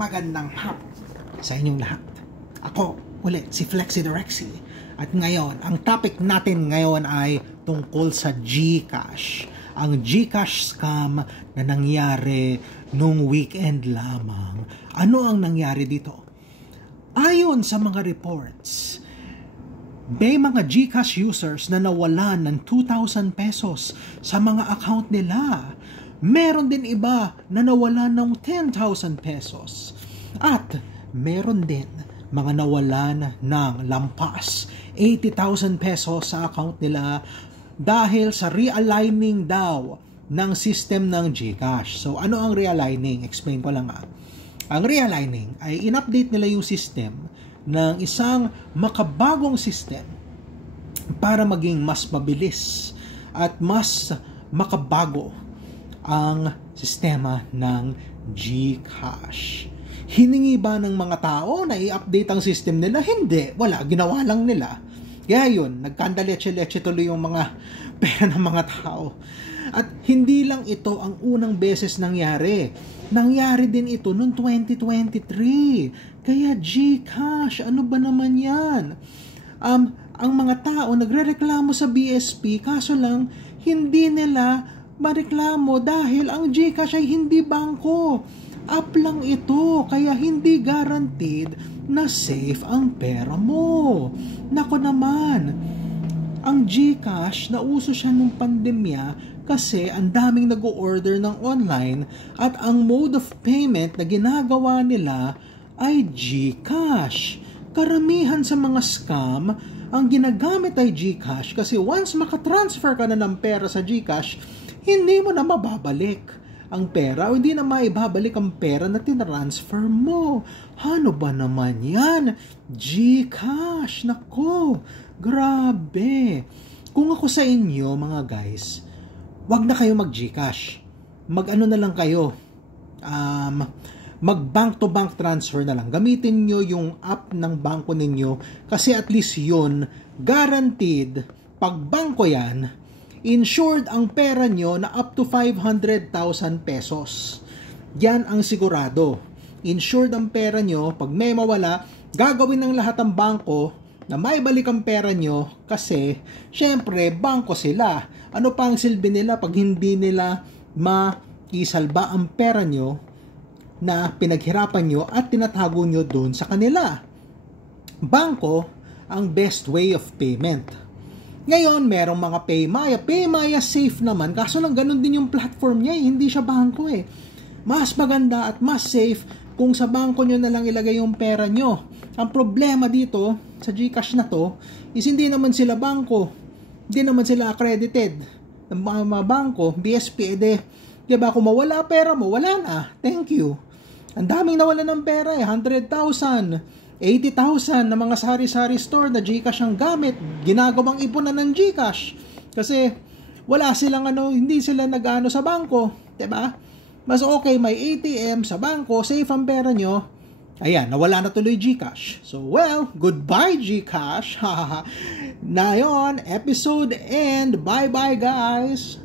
magandang hapon sa inyong lahat. Ako ulit si Flexi the Rexy. At ngayon, ang topic natin ngayon ay tungkol sa GCash. Ang GCash scam na nangyari nung weekend lamang. Ano ang nangyari dito? Ayon sa mga reports, may mga GCash users na nawalan ng 2,000 pesos sa mga account nila. Meron din iba na nawalan ng 10,000 pesos. At meron din mga nawalan ng lampas 80,000 pesos sa account nila dahil sa realigning daw ng system ng GCash. So ano ang realigning? Explain ko lang nga. Ang realigning ay in-update nila yung system ng isang makabagong system para maging mas mabilis at mas makabago ang sistema ng GCash. Hiningi ba ng mga tao na i-update ang system nila? Hindi. Wala. Ginawa lang nila. Kaya yun, nagkandaletse-letse tuloy yung mga pera ng mga tao. At hindi lang ito ang unang beses nangyari. Nangyari din ito noong 2023. Kaya GCash, ano ba naman yan? Ang mga tao nagrereklamo sa BSP, kaso lang hindi nila mareklamo dahil ang GCash ay hindi bangko. App lang ito, kaya hindi guaranteed na safe ang pera mo. Nako naman, ang GCash, nauso siya nung pandemya kasi ang daming nag-o-order ng online at ang mode of payment na ginagawa nila ay GCash. Karamihan sa mga scam, ang ginagamit ay GCash kasi once makatransfer ka na ng pera sa GCash, hindi mo na mababalik ang pera o hindi na maibabalik ang pera na tinransfer mo. Ano ba naman yan? GCash, nako, grabe. Kung ako sa inyo mga guys, wag na kayo mag-GCash. Mag-ano na lang kayo, mag-bank to bank transfer na lang. Gamitin nyo yung app ng bangko ninyo kasi at least yun, guaranteed, pag bangko yan, insured ang pera nyo na up to 500,000 pesos. Yan ang sigurado. Insured ang pera nyo, pag may mawala, gagawin ng lahat ng bangko na maibalik ang pera nyo kasi, syempre, bangko sila. Ano pa ang silbi nila pag hindi nila maisalba ang pera nyo na pinaghirapan nyo at tinatago nyo doon sa kanila? Bangko ang best way of payment. Ngayon, merong mga Paymaya. Paymaya safe naman, kaso lang ganun din yung platform niya, hindi siya bangko eh. Mas maganda at mas safe kung sa bangko nyo na lang ilagay yung pera nyo. Ang problema dito, sa GCash na to, is hindi naman sila bangko. Hindi naman sila accredited. Ng mga bangko, BSP, diba, kung mawala pera mo, wala na. Thank you. Ang daming nawala ng pera eh, 100,000. 80,000 na mga sari-sari store na GCash ang gamit, ginagawang ipunan ng GCash. Kasi wala silang hindi sila nag-ano sa bangko, 'di ba? Mas okay may ATM sa bangko, safe ang pera nyo. Ayan, nawala na tuloy GCash. So well, goodbye GCash. Na yon, episode end. Bye-bye guys.